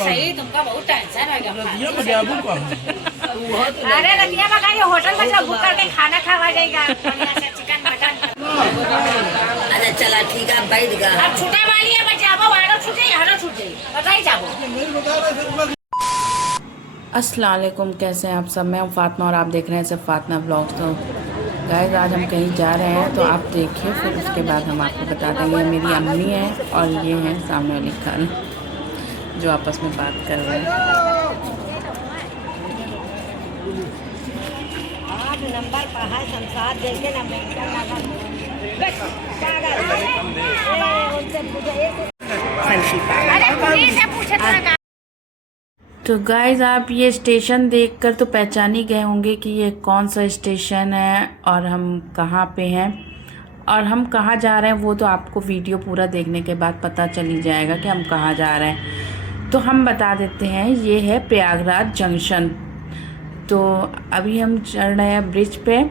सही, तुमका बहुत टेंशन है रतिया में क्या बुक अरे रतिया में का ये होटल में सब बुक करके खाना खावा जाएगा बढ़िया से चिकन मटन। अरे चला ठीक है बैठ गया। अब छूटे वाली है बचाबो वारो छूटे यारो छूटे बताई जाबो। अस्सलाम वालेकुम, कैसे हैं आप सब। मैं हूँ फातिमा और आप देख रहे हैं सिर्फ फातिमा ब्लॉग्स। तो गाइस आज हम कहीं जा रहे हैं तो आप देखिए, फिर उसके बाद हम आपको बता देंगे। मेरी अम्मी है और ये हैं सामने वाली खान जो आपस में बात कर रहे हैं। नंबर पढ़ा संसार देखे ना तो गाइस आप ये स्टेशन देखकर तो पहचान ही गए होंगे कि ये कौन सा स्टेशन है और हम कहाँ पे हैं और हम कहाँ जा रहे हैं। वो तो आपको वीडियो पूरा देखने के बाद पता चल ही जाएगा कि हम कहाँ जा रहे हैं। तो हम बता देते हैं, ये है प्रयागराज जंक्शन। तो अभी हम चल रहे हैं ब्रिज पे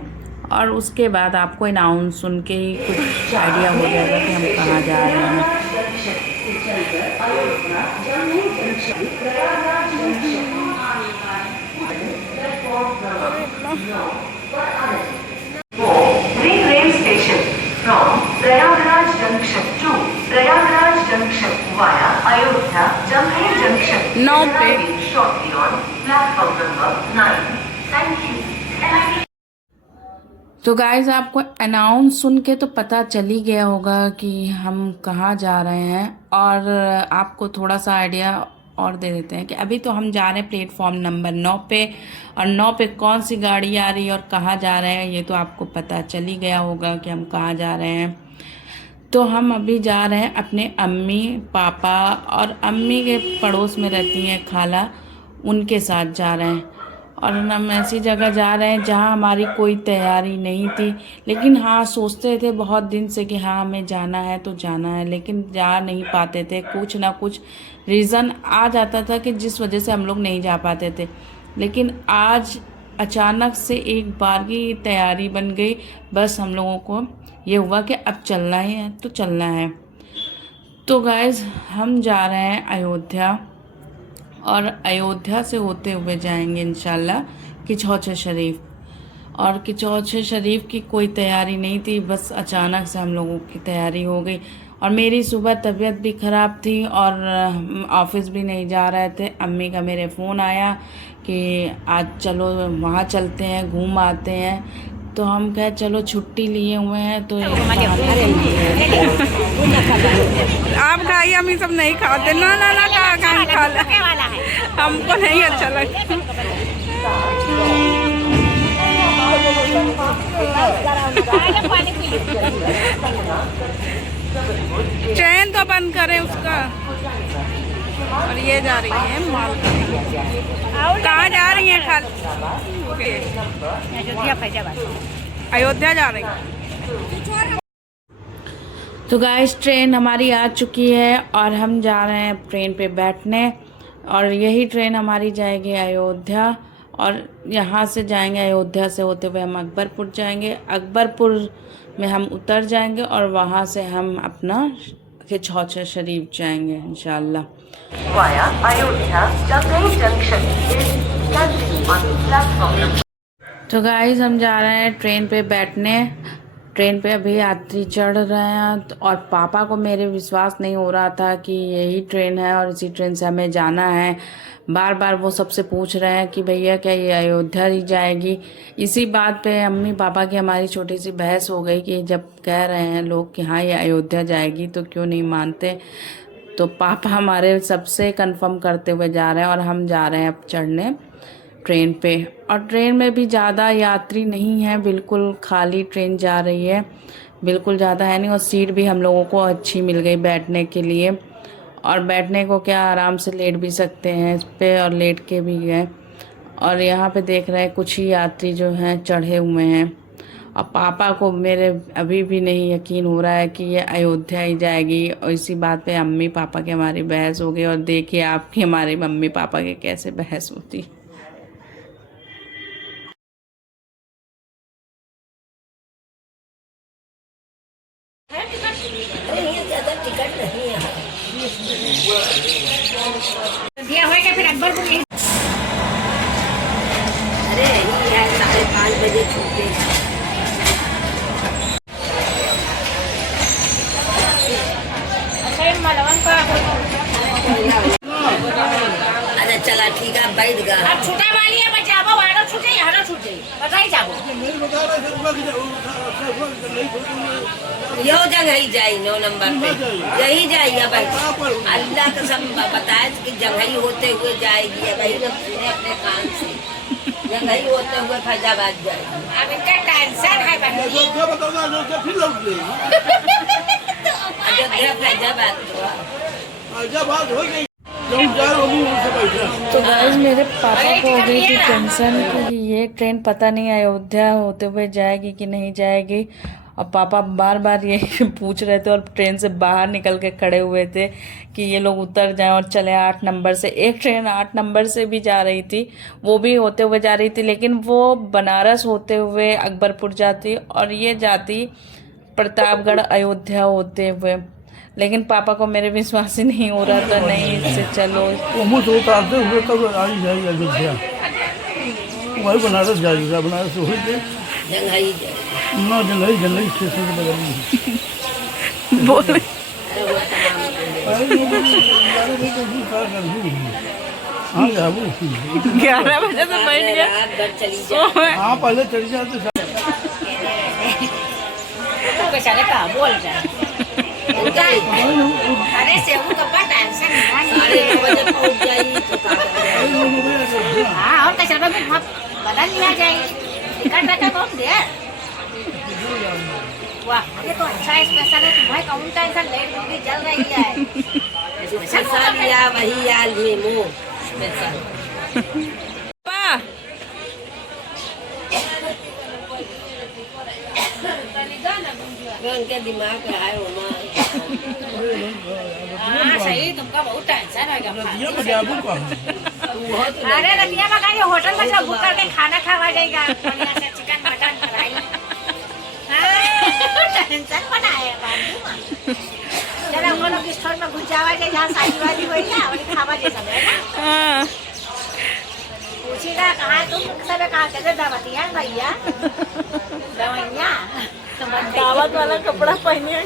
और उसके बाद आपको अनाउंस सुन के ही कुछ आइडिया हो जाएगा कि हम कहाँ जा रहे हैं। Rail station from Prayagraj Junction to Prayagraj Junction via Ayodhya Jamhari Junction. No pay. Shortly on platform number 9. Thank you. तो गाइज़ आपको अनाउंस सुन के तो पता चल ही गया होगा कि हम कहाँ जा रहे हैं और आपको थोड़ा सा आइडिया और दे देते हैं कि अभी तो हम जा रहे हैं प्लेटफॉर्म नंबर 9 पे और 9 पे कौन सी गाड़ी आ रही है और कहाँ जा रहे हैं ये तो आपको पता चल ही गया होगा कि हम कहाँ जा रहे हैं। तो हम अभी जा रहे हैं अपने अम्मी पापा और अम्मी के पड़ोस में रहती हैं खाला, उनके साथ जा रहे हैं। और हम ऐसी जगह जा रहे हैं जहां हमारी कोई तैयारी नहीं थी, लेकिन हाँ सोचते थे बहुत दिन से कि हाँ हमें जाना है तो जाना है, लेकिन जा नहीं पाते थे। कुछ ना कुछ रीज़न आ जाता था कि जिस वजह से हम लोग नहीं जा पाते थे। लेकिन आज अचानक से एक बार की तैयारी बन गई। बस हम लोगों को ये हुआ कि अब चलना ही है तो चलना है। तो गाइज़ हम जा रहे हैं अयोध्या और अयोध्या से होते हुए जाएंगे इंशाल्लाह किचौचे शरीफ। और किचौचे शरीफ की कोई तैयारी नहीं थी, बस अचानक से हम लोगों की तैयारी हो गई। और मेरी सुबह तबीयत भी ख़राब थी और ऑफिस भी नहीं जा रहे थे। अम्मी का मेरे फ़ोन आया कि आज चलो वहाँ चलते हैं, घूम आते हैं। तो हम कहे चलो छुट्टी लिए हुए हैं तो आप खाइए, हम सब नहीं खाते। ना ना ना खा ले, हमको नहीं अच्छा लगता। ट्रेन तो बंद करें उसका। और ये जा रही है माल, कहाँ जा रही है? अयोध्या जा रही है। तो गाइस ट्रेन हमारी आ चुकी है और हम जा रहे हैं ट्रेन पे बैठने। और यही ट्रेन हमारी जाएगी अयोध्या और यहाँ से जाएंगे, अयोध्या से होते हुए हम अकबरपुर जाएंगे। अकबरपुर में हम उतर जाएंगे और वहाँ से हम अपना किचौचे शरीफ जाएंगे इंशाल्लाह। तो गाइस हम जा रहे हैं ट्रेन पे बैठने। ट्रेन पे अभी यात्री चढ़ रहे हैं और पापा को मेरे विश्वास नहीं हो रहा था कि यही ट्रेन है और इसी ट्रेन से हमें जाना है। बार बार वो सबसे पूछ रहे हैं कि भैया क्या ये अयोध्या ही जाएगी। इसी बात पे अम्मी पापा की हमारी छोटी सी बहस हो गई कि जब कह रहे हैं लोग कि हाँ ये अयोध्या जाएगी तो क्यों नहीं मानते। तो पापा हमारे सबसे कंफर्म करते हुए जा रहे हैं और हम जा रहे हैं अब चढ़ने ट्रेन पे। और ट्रेन में भी ज़्यादा यात्री नहीं है, बिल्कुल खाली ट्रेन जा रही है, बिल्कुल ज़्यादा है नहीं। और सीट भी हम लोगों को अच्छी मिल गई बैठने के लिए। और बैठने को क्या आराम से लेट भी सकते हैं इस पे और लेट के भी गए। और यहाँ पे देख रहे हैं कुछ ही यात्री जो हैं चढ़े हुए हैं। और पापा को मेरे अभी भी नहीं यकीन हो रहा है कि ये अयोध्या ही जाएगी। और इसी बात पे अम्मी पापा की हमारी बहस हो गई। और देखिए आपकी हमारे मम्मी पापा के कैसे बहस होती। दिया फिर अकबरपुर यहीं अरे यही है 5:30 बजे छूटे। अच्छा इन मलवन का अरे चला ठीक है बैठ गा। अब छुटा वाली है बचाबो वाला छुटे हरा छुटे बताई जाबो यो जगह ही जाई 9 नंबर पे यही जाइए भाई। अल्लाह कसम बताए कि जगह ही होते हुए जाएगी भाई ना पूरे अपने काम से जगह ही होते हुए फैजाबाद जाएगी। अब इनका टेंशन है बहनी अयोध्या फैजाबाद तो गाइस मेरे पापा को हो गई थी टेंशन कि ये ट्रेन पता नहीं अयोध्या होते हुए जाएगी कि नहीं जाएगी। और पापा बार बार ये पूछ रहे थे और ट्रेन से बाहर निकल के खड़े हुए थे कि ये लोग उतर जाएं और चले 8 नंबर से। एक ट्रेन 8 नंबर से भी जा रही थी, वो भी होते हुए जा रही थी, लेकिन वो बनारस होते हुए अकबरपुर जाती और ये जाती प्रतापगढ़ अयोध्या होते हुए। लेकिन पापा को मेरे विश्वास ही नहीं हो रहा था, नहीं इससे चलो मुँह से उतारते हुए तब आई जाएगी अयोध्या, वही बनारस जाएगी, बनारस से हुई जगह ही जाएगी ना जंगई स्टेशन के बगल में बोले हाँ जाबू 11 बजे से बैठ गया। रात भर चली जाए। हाँ पहले चली जाते तो बेचारे का बोल रहे अरे सेवू का टेंशन साढ़े 9 बजे पहुँच जाएगी तो का करें? हाँ और कचरा में बदल लिया जाएगी टिकट रखा कौन दे वाह ये तो अच्छा स्पेशल है तुम्हारे कौन टेंशन लेट होगी जल रही है स्पेशल या वही या लीमू स्पेशल। पापा उनके दिमाग में आए हाँ सही तुमका बहुत टेंशन है जाबू का अरे रतिया में कहीं होटल में सब बुक करके खाना खावा जाएगा बढ़िया से चिकन मटन फ्राई टेंशन बनाए चलो हम लोग स्टोर में घुस जावा जाए जहाँ शादी वादी हुई ना और खावा जाए सब है ना हाँ पूछेगा कहाँ तुम सब कहाँ चले दावतिया भैया दवैया दावत वाला कपड़ा पहने हाँ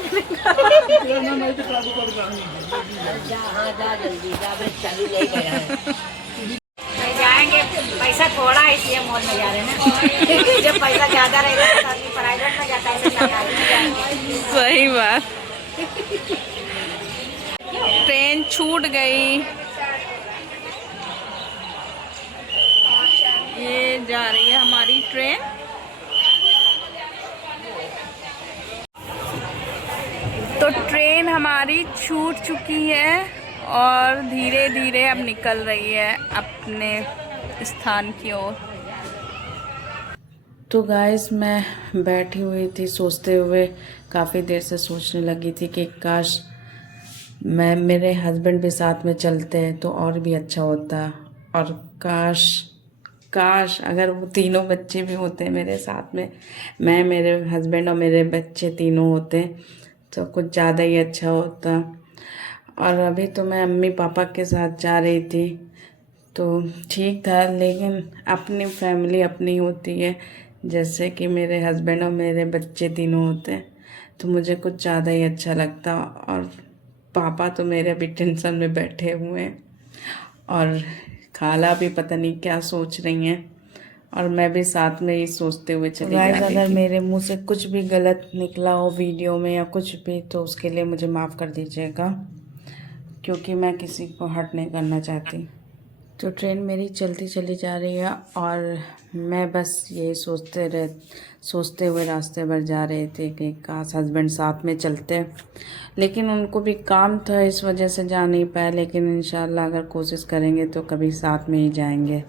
जा जल्दी जा बस चालू नहीं गया है। जाएंगे पैसा थोड़ा है इसलिए मॉल में जा रहे हैं ना जब पैसा ज्यादा रहेगा तो आदमी प्राइवेट में जाता है सरकारी में जाएंगे। सही बात। ट्रेन छूट गई, ये जा रही है हमारी ट्रेन। तो ट्रेन हमारी छूट चुकी है और धीरे धीरे अब निकल रही है अपने स्थान की ओर। तो गाइस मैं बैठी हुई थी सोचते हुए, काफ़ी देर से सोचने लगी थी कि काश मेरे हस्बैंड भी साथ में चलते हैं तो और भी अच्छा होता, और काश अगर वो तीनों बच्चे भी होते मेरे साथ में, मैं मेरे हस्बैंड और मेरे बच्चे तीनों होते तो कुछ ज़्यादा ही अच्छा होता। और अभी तो मैं मम्मी पापा के साथ जा रही थी तो ठीक था, लेकिन अपनी फैमिली अपनी होती है, जैसे कि मेरे हस्बैंड और मेरे बच्चे तीनों होते तो मुझे कुछ ज़्यादा ही अच्छा लगता। और पापा तो मेरे अभी टेंशन में बैठे हुए हैं और खाला भी पता नहीं क्या सोच रही हैं, और मैं भी साथ में ही सोचते हुए चली जा रही थी। अगर मेरे मुंह से कुछ भी गलत निकला हो वीडियो में या कुछ भी तो उसके लिए मुझे माफ़ कर दीजिएगा, क्योंकि मैं किसी को हर्ट नहीं करना चाहती। तो ट्रेन मेरी चलती चली जा रही है और मैं बस यही सोचते हुए रास्ते भर जा रहे थे कि काश हस्बैंड साथ में चलते, लेकिन उनको भी काम था इस वजह से जा नहीं पाए। लेकिन इंशाल्लाह अगर कोशिश करेंगे तो कभी साथ में ही जाएंगे।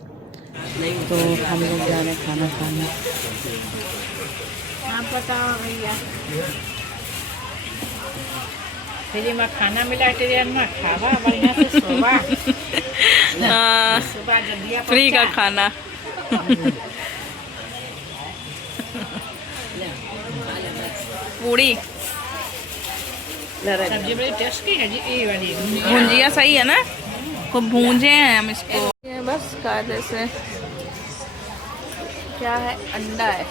तो हम लोग जा रहे हैं खाना खाने। आप बताओ भैया फ्री में खाना मिला ट्रेन में, खावा बढ़िया से सोवा सुबह जल्दी फ्री का खाना। पूड़ी सब्जी बड़ी टेस्टी है जी, ये वाली भुंजिया सही है ना। को भूंजे हैं हम इसको। ये बस कायदे से क्या है, अंडा है।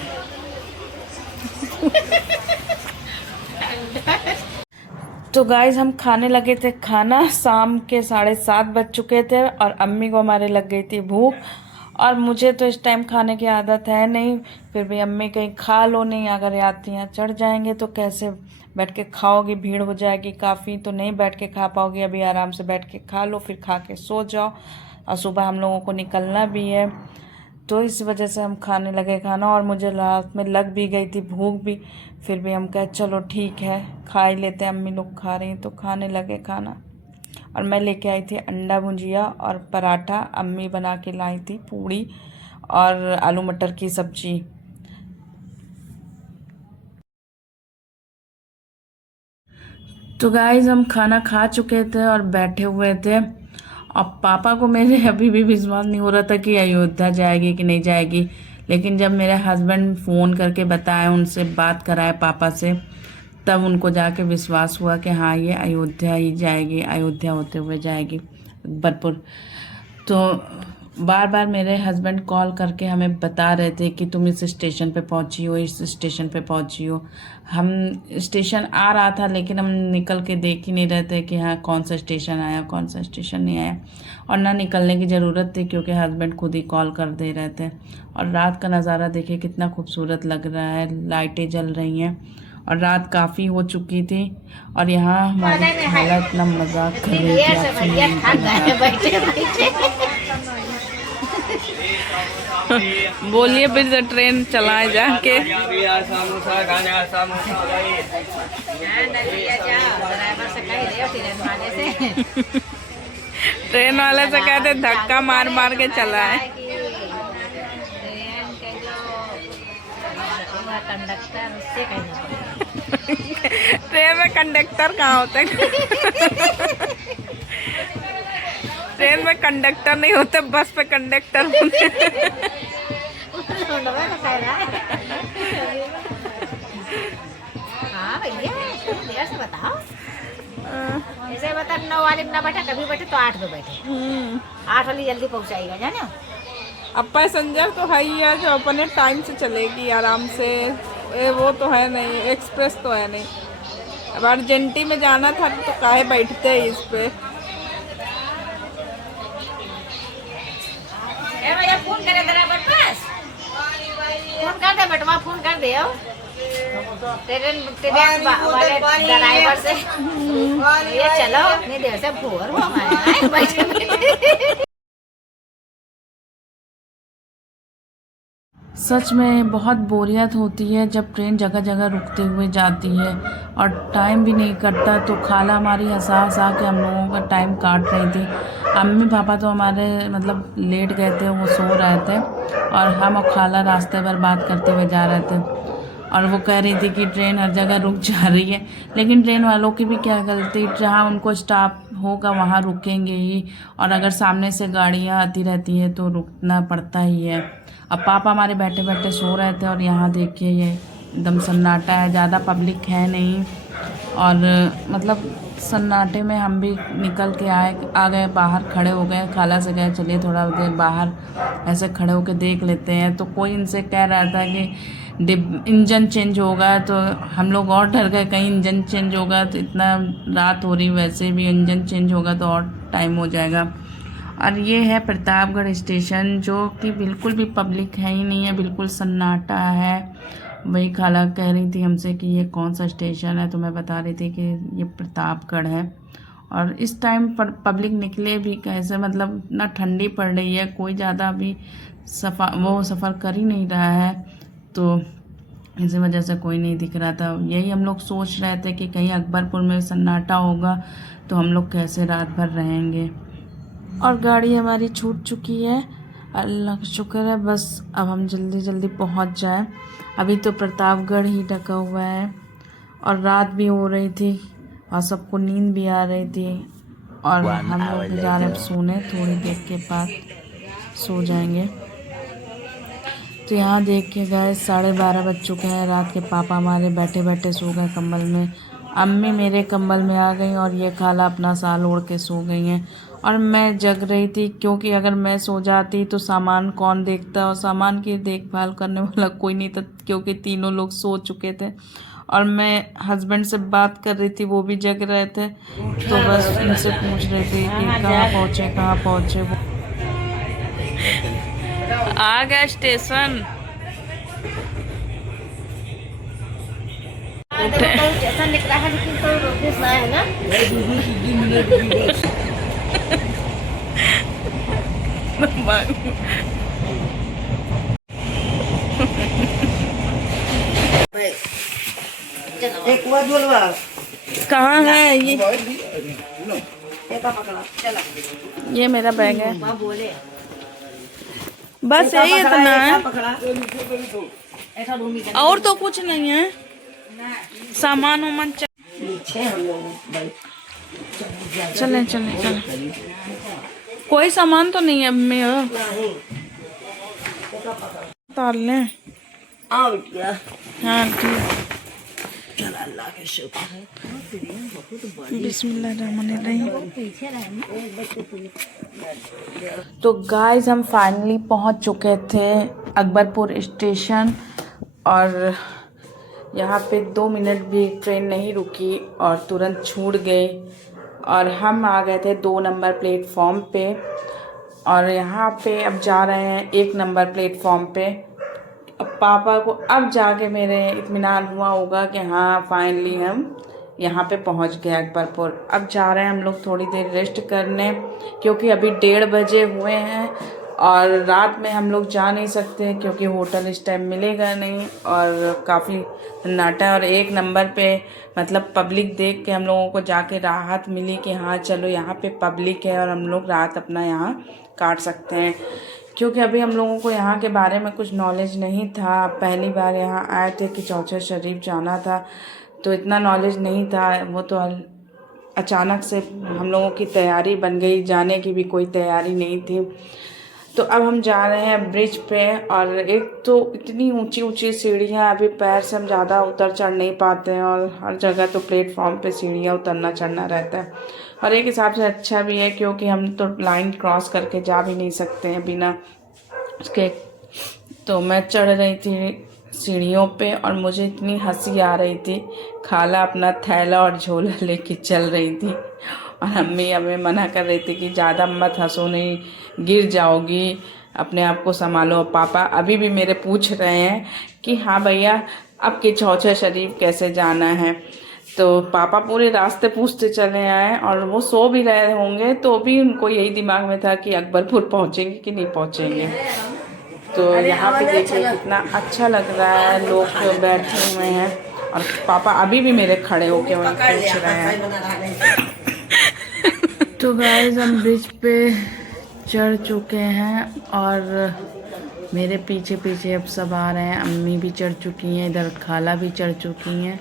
तो गाइज हम खाने लगे थे खाना, शाम के 7:30 बज चुके थे और अम्मी को हमारे लग गई थी भूख। और मुझे तो इस टाइम खाने की आदत है नहीं, फिर भी अम्मी कहीं खा लो, नहीं अगर यात्रियाँ चढ़ जाएंगे तो कैसे बैठ के खाओगी, भीड़ हो जाएगी काफ़ी, तो नहीं बैठ के खा पाओगी। अभी आराम से बैठ के खा लो, फिर खा के सो जाओ, और सुबह हम लोगों को निकलना भी है। तो इस वजह से हम खाने लगे खाना, और मुझे रात में लग भी गई थी भूख भी, फिर भी हम कहे चलो ठीक है खा ही लेते हैं, अम्मी लोग खा रही हैं तो खाने लगे खाना। और मैं लेके आई थी अंडा भुजिया और पराठा, अम्मी बना के लाई थी पूड़ी और आलू मटर की सब्जी। तो गाइस हम खाना खा चुके थे और बैठे हुए थे, और पापा को मेरे अभी भी विश्वास नहीं हो रहा था कि अयोध्या जाएगी कि नहीं जाएगी। लेकिन जब मेरे हस्बैंड फ़ोन करके बताए, उनसे बात कराए पापा से, तब उनको जाके विश्वास हुआ कि हाँ ये अयोध्या ही जाएगी, अयोध्या होते हुए जाएगी अकबरपुर। तो बार बार मेरे हस्बैंड कॉल करके हमें बता रहे थे कि तुम इस स्टेशन पे पहुंची हो, इस स्टेशन पे पहुंची हो। हम स्टेशन आ रहा था लेकिन हम निकल के देख ही नहीं रहे थे कि हाँ कौन सा स्टेशन आया कौन सा स्टेशन नहीं आया, और ना निकलने की ज़रूरत थी क्योंकि हस्बैंड खुद ही कॉल कर दे रहे थे। और रात का नज़ारा देखिए कितना खूबसूरत लग रहा है, लाइटें जल रही हैं और रात काफ़ी हो चुकी थी। और यहाँ हमारी हालत इतना मजाक कर रही थी, आप बोलिए फिर से ट्रेन चलाए जाके। ट्रेन वाले से कहते धक्का मार मार के चलाए। ट्रेन में कंडक्टर कहाँ होते हैं? ट्रेन में कंडक्टर नहीं होते, बस पे कंडक्टर होते। हाँ भैया देर से बताओ, ऐसे बता 9 वाले ना बैठा, कभी बैठे तो 8 पे बैठे, 8 वाली जल्दी पहुँचाएगा जानो। अब पैसेंजर तो है ही है जो अपने टाइम से चलेगी आराम से, वो तो है नहीं, एक्सप्रेस तो है नहीं। अब अर्जेंटी में जाना था तो काहे बैठते हैं इस पे। भैया फोन करे ड्राइवर पास, फोन कर दे बेटवा, फोन कर दे ट्रेन वाले ड्राइवर से, ये चलो इतनी देर से भोर हो हमारे बैठे। सच में बहुत बोरियत होती है जब ट्रेन जगह जगह रुकते हुए जाती है और टाइम भी नहीं कटता। तो खाला हमारी हंसा हंसा के हम लोगों का टाइम काट रही थी। अम्मी पापा तो हमारे मतलब लेट गए थे, वो सो रहे थे, और हम और खाला रास्ते भर बात करते हुए जा रहे थे। और वो कह रही थी कि ट्रेन हर जगह रुक जा रही है, लेकिन ट्रेन वालों की भी क्या गलती, जहाँ उनको स्टॉप होगा वहाँ रुकेंगे ही, और अगर सामने से गाड़ियाँ आती रहती हैं तो रुकना पड़ता ही है। अब पापा हमारे बैठे बैठे सो रहे थे, और यहाँ देखिए ये एकदम सन्नाटा है, ज़्यादा पब्लिक है नहीं, और मतलब सन्नाटे में हम भी निकल के आ गए, बाहर खड़े हो गए। खाला से गए चलिए थोड़ा देर बाहर ऐसे खड़े होकर देख लेते हैं। तो कोई इनसे कह रहा था कि इंजन चेंज होगा, तो हम लोग और डर गए कहीं इंजन चेंज होगा, तो इतना रात हो रही वैसे भी इंजन चेंज होगा तो और टाइम हो जाएगा। और ये है प्रतापगढ़ स्टेशन, जो कि बिल्कुल भी पब्लिक है ही नहीं है, बिल्कुल सन्नाटा है। वही खाला कह रही थी हमसे कि ये कौन सा स्टेशन है, तो मैं बता रही थी कि ये प्रतापगढ़ है। और इस टाइम पर पब्लिक निकले भी कैसे, मतलब इतना ठंडी पड़ रही है, कोई ज़्यादा अभी सफ़र कर ही नहीं रहा है, तो इसी वजह से कोई नहीं दिख रहा था। यही हम लोग सोच रहे थे कि कहीं अकबरपुर में सन्नाटा होगा तो हम लोग कैसे रात भर रहेंगे। और गाड़ी हमारी छूट चुकी है, अल्लाह का शुक्र है। बस अब हम जल्दी जल्दी पहुंच जाए। अभी तो प्रतापगढ़ ही ढका हुआ है, और रात भी हो रही थी और सबको नींद भी आ रही थी, और हम लोग जा रहे सोने, थोड़ी देर के बाद सो जाएंगे। तो यहाँ देख के गए 12:30 बज चुके हैं रात के। पापा हमारे बैठे बैठे सो गए कंबल में, अम्मी मेरे कंबल में आ गई, और ये खाला अपना साल ओढ़ के सो गई हैं। और मैं जग रही थी, क्योंकि अगर मैं सो जाती तो सामान कौन देखता, और सामान की देखभाल करने वाला कोई नहीं था, क्योंकि तीनों लोग सो चुके थे। और मैं हस्बैंड से बात कर रही थी, वो भी जग रहे थे, तो बस उनसे पूछ रही थी कि कहाँ पहुँचे वो। आ गया स्टेशन। जैसा लिख रहा है लेकिन तो ऑफिस है ना। एक वो बोलवा कहाँ है ये? ये मेरा बैग है, बोले बस यही इतना है, ऐसा रूम ही और तो कुछ नहीं है। सामान वामान चले। कोई सामान तो नहीं है मेरा, उतार लें। हाँ ठीक। अल्लाह के शुक्र है। बिस्मिल्लाहिर्रहमानिर्रहीम। तो गाइस हम फाइनली पहुंच चुके थे अकबरपुर स्टेशन, और यहाँ पे 2 मिनट भी ट्रेन नहीं रुकी और तुरंत छूट गई, और हम आ गए थे 2 नंबर प्लेटफॉर्म पे, और यहाँ पे अब जा रहे हैं 1 नंबर प्लेटफॉर्म पे। अब पापा को अब जाके मेरे इत्मीनान हुआ होगा कि हाँ फाइनली हम यहाँ पे पहुँच गए अकबरपुर। अब जा रहे हैं हम लोग थोड़ी देर रेस्ट करने, क्योंकि अभी 1:30 बजे हुए हैं, और रात में हम लोग जा नहीं सकते क्योंकि होटल इस टाइम मिलेगा नहीं, और काफ़ी सन्नाटा है। और 1 नंबर पे मतलब पब्लिक देख के हम लोगों को जाके राहत मिली कि हाँ चलो यहाँ पे पब्लिक है और हम लोग रात अपना यहाँ काट सकते हैं, क्योंकि अभी हम लोगों को यहाँ के बारे में कुछ नॉलेज नहीं था। पहली बार यहाँ आए थे कि चौचर शरीफ जाना था, तो इतना नॉलेज नहीं था। वो तो अचानक से हम लोगों की तैयारी बन गई, जाने की भी कोई तैयारी नहीं थी। तो अब हम जा रहे हैं ब्रिज पे, और एक तो इतनी ऊंची ऊंची सीढ़ियाँ, अभी पैर से हम ज़्यादा उतर चढ़ नहीं पाते हैं, और हर जगह तो प्लेटफॉर्म पे सीढ़ियाँ उतरना चढ़ना रहता है। और एक हिसाब से अच्छा भी है, क्योंकि हम तो लाइन क्रॉस करके जा भी नहीं सकते हैं बिना उसके। तो मैं चढ़ रही थी सीढ़ियों पे, और मुझे इतनी हंसी आ रही थी। खाला अपना थैला और झोला लेके चल रही थी, और अम्मी हमें मना कर रही थी कि ज़्यादा मत हंसो, नहीं गिर जाओगी, अपने आप को संभालो। पापा अभी भी मेरे पूछ रहे हैं कि हाँ भैया अब के चौचर शरीफ कैसे जाना है। तो पापा पूरे रास्ते पूछते चले आए, और वो सो भी रहे होंगे तो भी उनको यही दिमाग में था कि अकबरपुर पहुँचेंगे कि नहीं पहुँचेंगे। तो यहाँ पे देखिए कितना अच्छा लग रहा है, लोग बैठे हुए हैं, और पापा अभी भी मेरे खड़े होके वहीं पूछ रहे हैं। तो गाइस हम ब्रिज पे चढ़ चुके हैं, और मेरे पीछे पीछे अब सब आ रहे हैं। अम्मी भी चढ़ चुकी हैं, इधर खाला भी चढ़ चुकी हैं।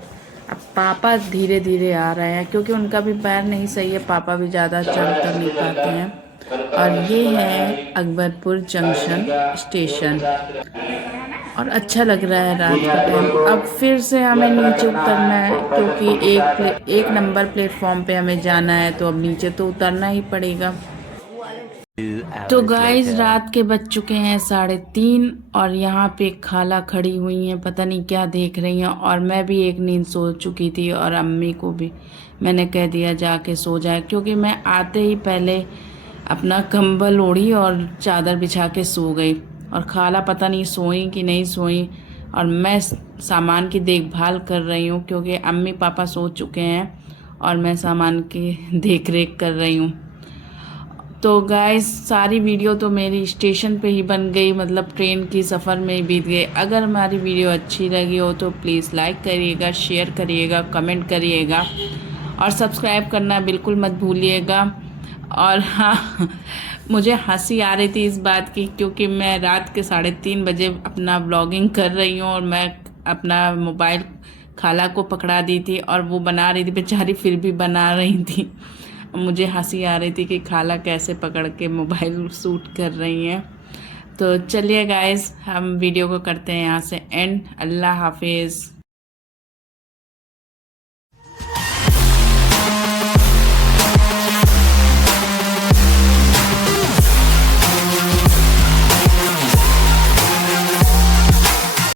अब पापा धीरे धीरे आ रहे हैं, क्योंकि उनका भी पैर नहीं सही है, पापा भी ज़्यादा चढ़ कर नहीं पाते हैं। और ये है अकबरपुर जंक्शन स्टेशन, और अच्छा लग रहा है रात का टाइम। अब फिर से हमें नीचे उतरना है, क्योंकि एक नंबर प्लेटफॉर्म पे हमें जाना है, तो अब नीचे तो उतरना ही पड़ेगा। तो गाइस रात के बज चुके हैं 3:30, और यहाँ पे खाला खड़ी हुई हैं, पता नहीं क्या देख रही हैं, और मैं भी एक नींद सो चुकी थी, और अम्मी को भी मैंने कह दिया जाके सो जाए, क्योंकि मैं आते ही पहले अपना कंबल ओढ़ी और चादर बिछा के सो गई, और खाला पता नहीं सोई कि नहीं सोई, और मैं सामान की देखभाल कर रही हूँ, क्योंकि अम्मी पापा सो चुके हैं और मैं सामान की देख रेख कर रही हूँ। तो गाइस सारी वीडियो तो मेरी स्टेशन पे ही बन गई, मतलब ट्रेन की सफ़र में ही बीत गई। अगर हमारी वीडियो अच्छी लगी हो तो प्लीज़ लाइक करिएगा, शेयर करिएगा, कमेंट करिएगा, और सब्सक्राइब करना बिल्कुल मत भूलिएगा। और हाँ मुझे हंसी आ रही थी इस बात की, क्योंकि मैं रात के 3:30 बजे अपना व्लॉगिंग कर रही हूँ, और मैं अपना मोबाइल खाला को पकड़ा दी थी, और वो बना रही थी बेचारी, फिर भी बना रही थी। मुझे हंसी आ रही थी कि खाला कैसे पकड़ के मोबाइल शूट कर रही हैं। तो चलिए गाइस हम वीडियो को करते हैं यहाँ से एंड। अल्लाह हाफिज़।